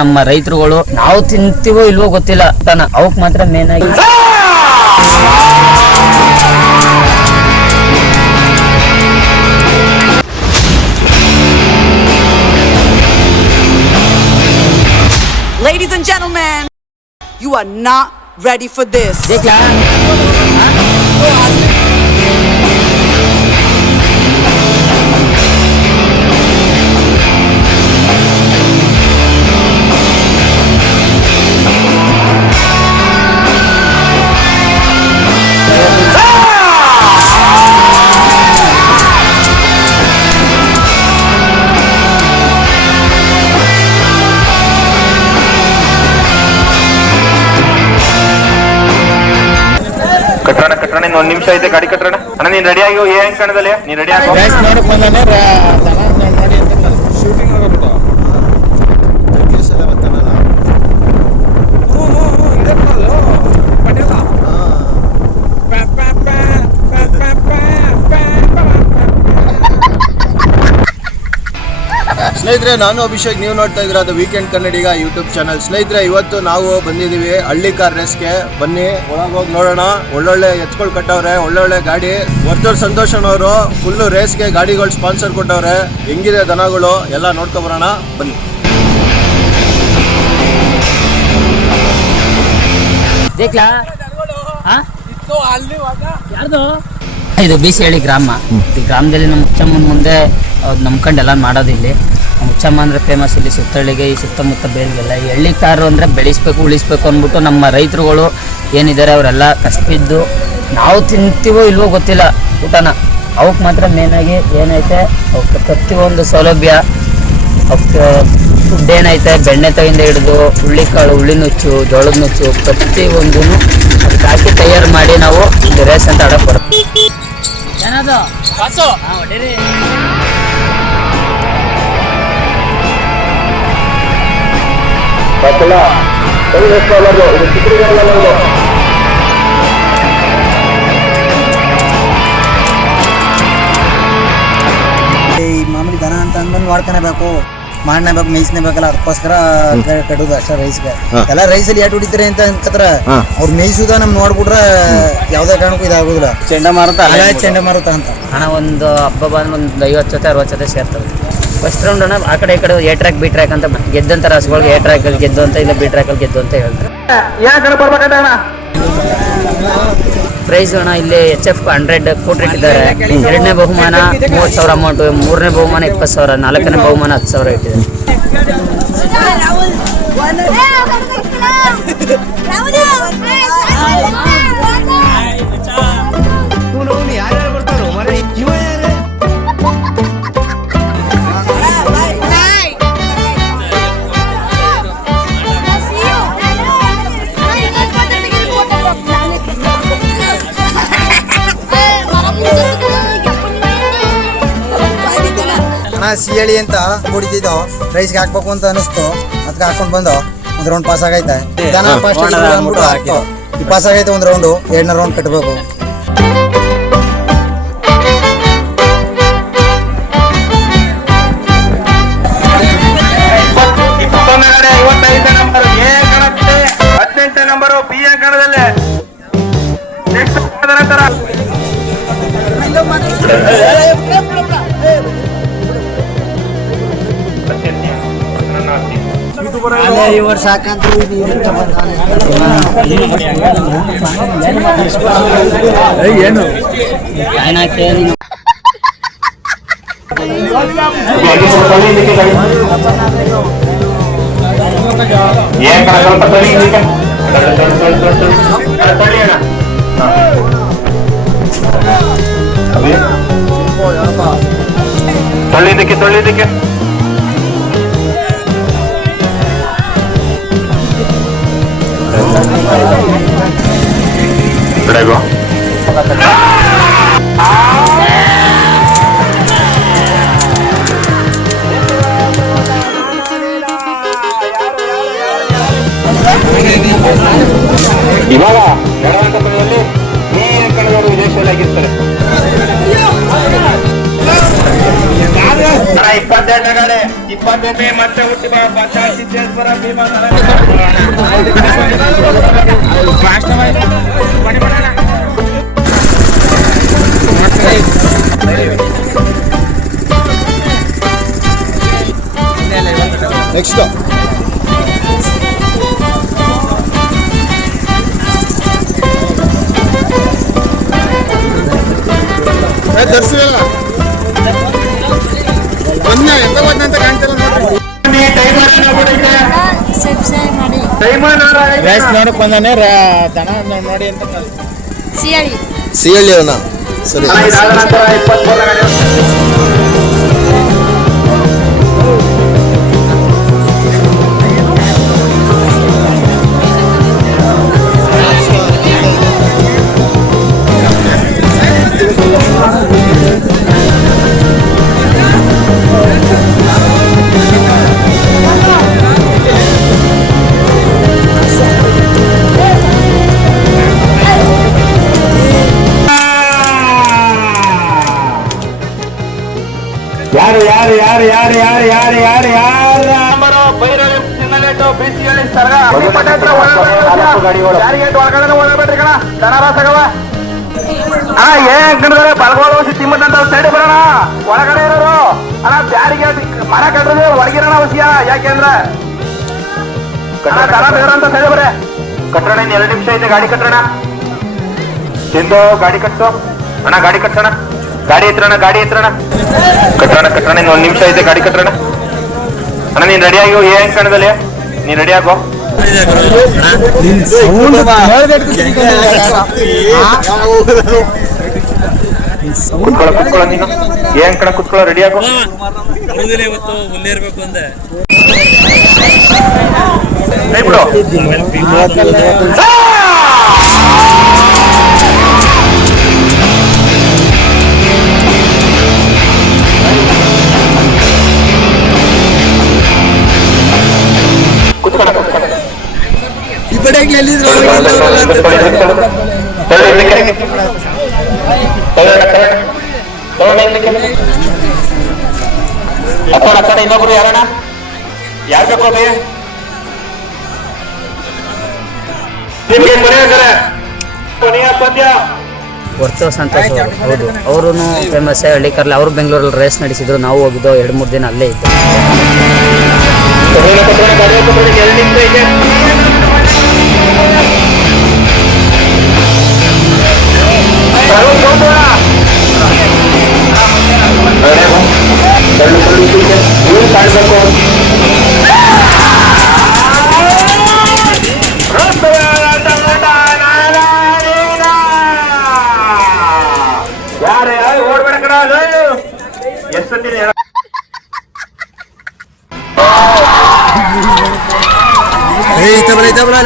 ನಮ್ಮ ರೈತರುಗಳು ನಾವು ತಿಂತೀವೋ ಇಲ್ವೋ ಗೊತ್ತಿಲ್ಲ ಅವಕ್ ಮಾತ್ರ ಮೇನ್ ಆಗಿ Ladies and gentlemen, you are not ready for this. ಕಟ್ಟಣ ಒಂದು ನಿಮಿಷ ಐತೆ ಗಾಡಿ ಕಟ್ಟಣ ಅಣ್ಣ ನೀನ್ ರೆಡಿ ಆಗಿ ಏನ್ ಕಾಣದಲ್ಲಿ ನೀನ್ ರೆಡಿ ಆಗಿ ಸ್ನೇಹಿತರೆ, ನಾನು ಅಭಿಷೇಕ್, ನೀವು ನೋಡ್ತಾ ಇದ್ದೀರಾ ಅದು ವೀಕೆಂಡ್ ಕನ್ನಡಿಗ ಯೂಟ್ಯೂಬ್ ಚಾನಲ್. ಸ್ನೇಹಿತರೆ, ಇವತ್ತು ನಾವು ಬಂದಿದ್ದೀವಿ ಹಳ್ಳಿ ಕಾರ್ ರೇಸ್ಗೆ. ಬನ್ನಿ ಒಳಗೋಗಿ ನೋಡೋಣ. ಒಳ್ಳೊಳ್ಳೆ ಎತ್ಕೊಳ್ ಕಟ್ಟವ್ರೆ, ಒಳ್ಳೊಳ್ಳೆ ಗಾಡಿ. ವರ್ತೂರ್ ಸಂತೋಷನವರು ಫುಲ್ಲು ರೇಸ್ಗೆ ಗಾಡಿಗಳು ಸ್ಪಾನ್ಸರ್ ಕೊಟ್ಟವ್ರೆ. ಹೆಂಗಿದೆ ದನಗಳು ಎಲ್ಲ ನೋಡ್ಕೊಬರೋಣ ಬನ್ನಿ. ಇದು ಬೀಸಹಳ್ಳಿ ಗ್ರಾಮ. ಈ ಗ್ರಾಮದಲ್ಲಿ ನಮ್ಮ ಹುಚ್ಚಮ್ಮನ ಮುಂದೆ ನಂಬ್ಕೊಂಡೆಲ್ಲ ಮಾಡೋದಿಲ್ಲಿ. ಹುಚ್ಚಮ್ಮ ಅಂದರೆ ಫೇಮಸ್ ಇಲ್ಲಿ ಸುತ್ತಳ್ಳಿಗೆ, ಈ ಸುತ್ತಮುತ್ತ ಬೇರೆಗೆಲ್ಲ. ಈ ಹಳ್ಳಿ ಕಾರು ಅಂದರೆ ಬೆಳೆಸ್ಬೇಕು ಉಳಿಸ್ಬೇಕು ಅಂದ್ಬಿಟ್ಟು ನಮ್ಮ ರೈತರುಗಳು ಏನಿದ್ದಾರೆ ಅವರೆಲ್ಲ ಕಷ್ಟಬಿದ್ದು ನಾವು ತಿಂತೀವೋ ಇಲ್ವೋ ಗೊತ್ತಿಲ್ಲ ಊಟನ. ಅವಕ್ಕೆ ಮಾತ್ರ ಮೇನಾಗಿ ಏನೈತೆ ಅವಕ್ಕೆ ಪ್ರತಿಯೊಂದು ಸೌಲಭ್ಯ, ಅವಕ್ಕೆ ಫುಡ್ ಏನೈತೆ ಬೆಣ್ಣೆ ತಗಿಂದ ಹಿಡಿದು ಹುಳ್ಳಿಕಾಳು, ಹುಳ್ಳಿ ನುಚ್ಚು, ಜೋಳದ ನುಚ್ಚು ಪ್ರತಿಯೊಂದೂ ಅದಕ್ಕೆ ಹಾಕಿ ತಯಾರು ಮಾಡಿ ನಾವು ರೇಸ್ ಅಂತ ಆಡೋಕೆ ಬರುತ್ತೆ. ಏನದು ಕಾಸು ಹೊಡೀರಿ. ಈ ಮಾಮೂಲಿ ದನ ಅಂತ ಅಂದ್ಮೇಲೆ ನೋಡ್ಕೊಬೇಕು, ಮಾಡ್ನೇಬೇಕು, ಮೇಯಿಸ್ನೇಬೇಕಲ್ಲ, ಅದಕ್ಕೋಸ್ಕರ ಕಟ್ಟೋದು ಅಷ್ಟೇ ರೈಸ್ಗೆ. ಎಲ್ಲ ರೈಸಲ್ಲಿ ಯಾಟ್ ಹೊಡಿತಾರೆ ಅಂತ ಅನ್ಕತ್ರ ಅವ್ರು ಮೇಯಿಸುದ ನಮ್ ನೋಡ್ಬಿಟ್ರೆ ಯಾವ್ದೇ ಕಾರಣಕ್ಕೂ ಇದಾಗೋದಿಲ್ಲ. ಚಂಡಮಾರುತ ಅಂತ ಹಣ ಒಂದು ಹಬ್ಬ ಬಂದು ಒಂದು 50 ಜೊತೆ 60 ಜೊತೆ ಸೇರ್ತವೆ. ಫಸ್ಟ್ ರೌಂಡ್ ಅಣ್ಣ ಆ ಕಡೆ ಈ ಕಡೆ ಎ ಟ್ರ್ಯಾಕ್ ಬಿ ಟ್ರ್ಯಾಕ್ ಅಂತ ಗೆದ್ದಂತ ರಾಸುಗಳಿಗೆ ಎ ಟ್ರ್ಯಾಕಲ್ಲಿ ಗೆದ್ದು ಅಂತ, ಇಲ್ಲ ಬಿ ಟ್ರ್ಯಾಕಲ್ಲಿ ಗೆದ್ದು ಅಂತ ಹೇಳ್ತಾರೆ. ಪ್ರೈಸ್ ಅಣ್ಣ ಇಲ್ಲಿ HF 100 ಕೋಟಿ ಇಟ್ಟಿದ್ದಾರೆ. 2ನೇ ಬಹುಮಾನ 30,000 ಅಮೌಂಟು, 3ನೇ ಬಹುಮಾನ 20,000, 4ನೇ ಬಹುಮಾನ 10,000 ಇಟ್ಟಿದ್ದಾರೆ. ಸಿಹಳಿ ಅಂತ ಹೊಡಿತಿದ್ದೋ ರೈಸ್ಗೆ ಹಾಕ್ಬೇಕು ಅಂತ ಅನಿಸ್ತು, ಅದಕ್ಕೆ ಹಾಕೊಂಡು ಬಂದು ಒಂದು ರೌಂಡ್ ಪಾಸ್ ಆಗೈತೆ. ದನ ಪಾಸ್ ಆಗೈತೆ ಒಂದು ರೌಂಡು, 2ನೇ ರೌಂಡ್ ಕಟ್ಟಬೇಕು. ನಂಬರು ಬಿ ಅಂಕಣದಲ್ಲೇ ಇವರು ಸಾಕಂತ ಏನು ತೊಳ್ಳಿದ್ದಕ್ಕೆ ಬಿಡಗೋ ಇವಾಗ ಎಡವಂತಪದಲ್ಲಿ ಈ ಅಂಕಣದವರು ವಿದೇಶದಲ್ಲಿ ಆಗಿರ್ತಾರೆ. 22 ಗಾಡಿ 22 ಮತ್ತೆ ಹುಟ್ಟಿ ಬಾ ಸಿದ್ದೇಶ್ವರ ಭೀಮಾ ನೆಕ್ಸ್ಟ್ ತರ್ಸಿಲ್ಲ ಒಂದೇ ಎಂತ ಬಂದಂತ ಕಾಣ್ತಿಲ್ಲ ರೈಸ್ ನೋಡಕ್ ಬಂದಾನೆ ದನ ನೋಡಿ ಅಂತ ಸಿಹಳ್ಳಿ ಅಣ್ಣ ಸರಿ ತಿಮ್ಮದಂತ ಸೈಡ್ ಬರೋಣ ಒಳಗಡೆ ಇರೋರು ಅಣ್ಣ ಬ್ಯಾರಿಗೆ ಮರ ಕಟ್ಟೋದು ಒಳಗಿರೋಣ ಅವಶ್ಯ ಯಾಕೆಂದ್ರೆ ದನ ಬೇರಂತ ಸೈಡ್ ಬರೇ ಕಟ್ಟೋಣ 2 ನಿಮಿಷ ಐತೆ ಗಾಡಿ ಕಟ್ಟೋಣ ತಿಂದು ಗಾಡಿ ಕಟ್ಸು ಅಣ್ಣ ಗಾಡಿ ಕಟ್ಟೋಣ ಗಾಡಿ ಎತ್ತರೋಣ ಕಟ್ಟೋಣ 1 ನಿಮಿಷ ಐತೆ ಗಾಡಿ ಕಟ್ಟೋಣ ಅಣ್ಣ ನೀನ್ ರೆಡಿ ಆಗಿ ಏನ್ ಕಾಣದಲ್ಲಿ ನೀನ್ ರೆಡಿ ಆಗೋ ಕುತ್ಕೊಳ್ಳೋ ನೀನು ಏನ್ ಕಣ ಕುತ್ಕೊಳ್ಳೋ ರೆಡಿ ಆಗೋ ಬಿಡು ಈ ಕಡೆ ಇನ್ನೊಬ್ರು ಯಾರಣ್ಣ ಯಾರು ಬೇಕು ಅಭಯ ನಿಮ್ಗೆ ಕೊನೆಯ ಪಂದ್ಯ ವರ್ತೋ ಸಂತೋಷ್ ಹೌದು ಅವರು ಫೇಮಸ್ ಹಳ್ಳಿಕರ್ಲಿ ಅವರು ಬೆಂಗಳೂರಲ್ಲಿ ರೇಸ್ ನಡೆಸಿದ್ರು ನಾವು ಹೋಗಿದ್ದು 2-3 ದಿನ ಅಲ್ಲೇ ಇತ್ತು ಓಡ್ಬೇಡ ಕಡ ಎಷ್ಟು ಐತಬಲ